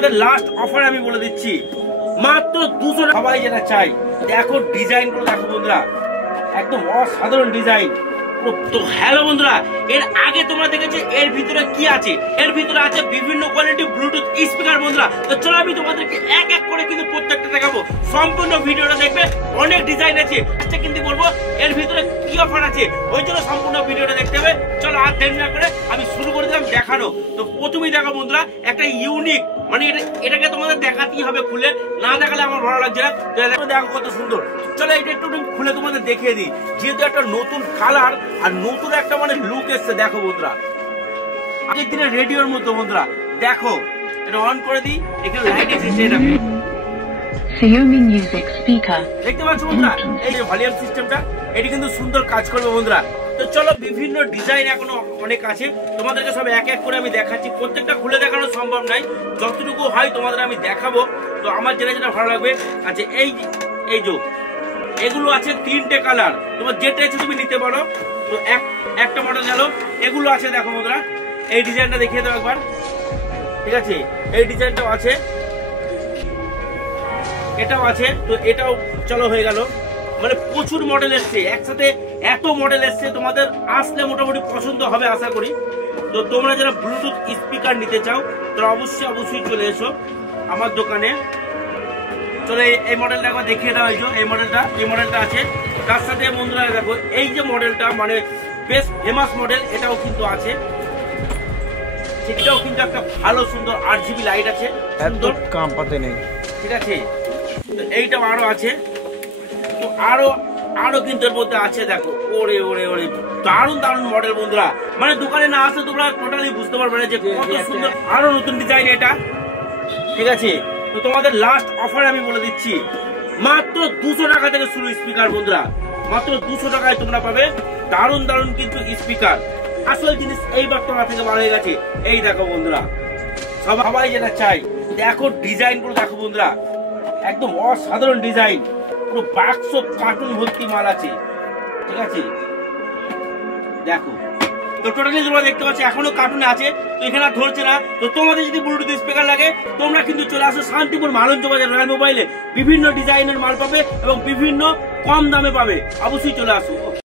তোমাদের last offer আমি বলে দিচ্ছি, মাত্র 200 টাকা। সবাই যেটা চাই, দেখো ডিজাইন গুলো দেখো বন্ধুরা, একদম অসাধারণ ডিজাইন। তো হ্যালো বন্ধুরা, এর আগে তোমরা দেখেছো এর ভিতরে কি আছে। এর ভিতরে আছে বিভিন্ন কোয়ালিটি ব্লুটুথ স্পিকার বন্ধুরা। তো চলো আমি তোমাদেরকে এক এক করে কিন্তু প্রত্যেকটা দেখাবো, সম্পূর্ণ ভিডিওটা দেখবে। অনেক ডিজাইন আছে, আজকে কিন্তু বলবো এর ভিতরে কি অফার আছে, ওই জন্য সম্পূর্ণ ভিডিওটা দেখতে হবে। চলো আর দেরি না করে আমি শুরু করে দিলাম দেখানো। তো প্রথমেই দেখো বন্ধুরা, একটা ইউনিক, মানে এটাকে তোমাদের দেখাতেই হবে, খুলে না দেখালে আমার ভালো লাগছে না। দেখো কত সুন্দর। চলো এটা একটু খুলে তোমাদের দেখিয়ে দিই, যেহেতু একটা নতুন কালার আর নতুন একটা মানে লুক এসছে। দেখো বন্ধুরা, আগের দিনে রেডিওর মতো বন্ধুরা। দেখো এটা অন করে দিই, এখানে লাইট এসেছে, এটা Xiaomi Music Speaker দেখতে পাচ্ছ বন্ধুরা। এই যে ভলিউম সিস্টেমটা, এটি কিন্তু সুন্দর কাজ করবে বন্ধুরা। তো চলো বিভিন্ন ডিজাইন এখনো অনেক আছে, তোমাদেরকে সব এক এক করে আমি দেখাচ্ছি। প্রত্যেকটা খুলে দেখানো সম্ভব নয়, যতটুকু হয় তোমাদের আমি দেখাবো। তো আমার যেটা যেটা ভালো লাগবে আছে, এই যে এগুলো আছে 3টে কালার, তোমার যেটা ইচ্ছে তুমি নিতে পারো। তো একটা মডেল গেল, এগুলো আছে দেখো বন্ধুরা। এই ডিজাইনটা দেখিয়ে দাও একবার, ঠিক আছে? এই ডিজাইনটাও আছে, এটাও আছে। তো এটাও চলো হয়ে গেল। মানে প্রচুর মডেল এসছে, একসাথে এত মডেল এসছে, তোমাদের আসলে মোটামুটি পছন্দ হবে আশা করি। তো তোমরা যারা ব্লুটুথ স্পিকার নিতে চাও তারা অবশ্যই চলে এসো আমার দোকানে। চলো এই মডেলটা একবার দেখিয়ে দাও। এই মডেলটা আছে। তার সাথে বন্ধুরা দেখো এই যে মডেলটা, মানে বেশ ফেমাস মডেল, এটাও কিন্তু আছে। সেটাও কিন্তু একটা ভালো সুন্দর RGB লাইট আছে, সুন্দর কাম পাতে নেই, ঠিক আছে? এইটাও আরো আছে। তো আরো কিন্তু এর মধ্যে আছে। দেখো ওরে ওরে ওরে, দারুণ দারুণ মডেল বন্ধুরা। মানে দোকানে না আসলে তোমরা টোটালি বুঝতে পারবে না যে কত সুন্দর। আরো নতুন ডিজাইন এটা, ঠিক আছে? তো তোমাদের লাস্ট অফার আমি বলে দিচ্ছি, মাত্র 200 টাকা থেকে শুরু স্পিকার বন্ধুরা। মাত্র 200 টাকায় তোমরা পাবে দারুণ দারুণ কিন্তু স্পিকার। আসল জিনিস এইবার তোমার থেকে বার হয়ে গেছে। এই দেখো বন্ধুরা, সবাই যেটা চাই, দেখো ডিজাইন গুলো দেখো বন্ধুরা, একদম অসাধারণ ডিজাইন। পুরো বাক্স কার্টুন ভর্তি মাল আছে, ঠিক আছে? দেখো তো টোটালি তোমরা দেখতে পাচ্ছ এখনো কার্টুনে আছে। তো এখানে আর ধরছে না। তো তোমাদের যদি ব্লুটুথ স্পিকার লাগে, তোমরা কিন্তু চলে আসো শান্তিপুর মালঞ্চ বাজার রয়্যাল মোবাইলে। বিভিন্ন ডিজাইনের মাল পাবে এবং বিভিন্ন কম দামে পাবে, অবশ্যই চলে আসো।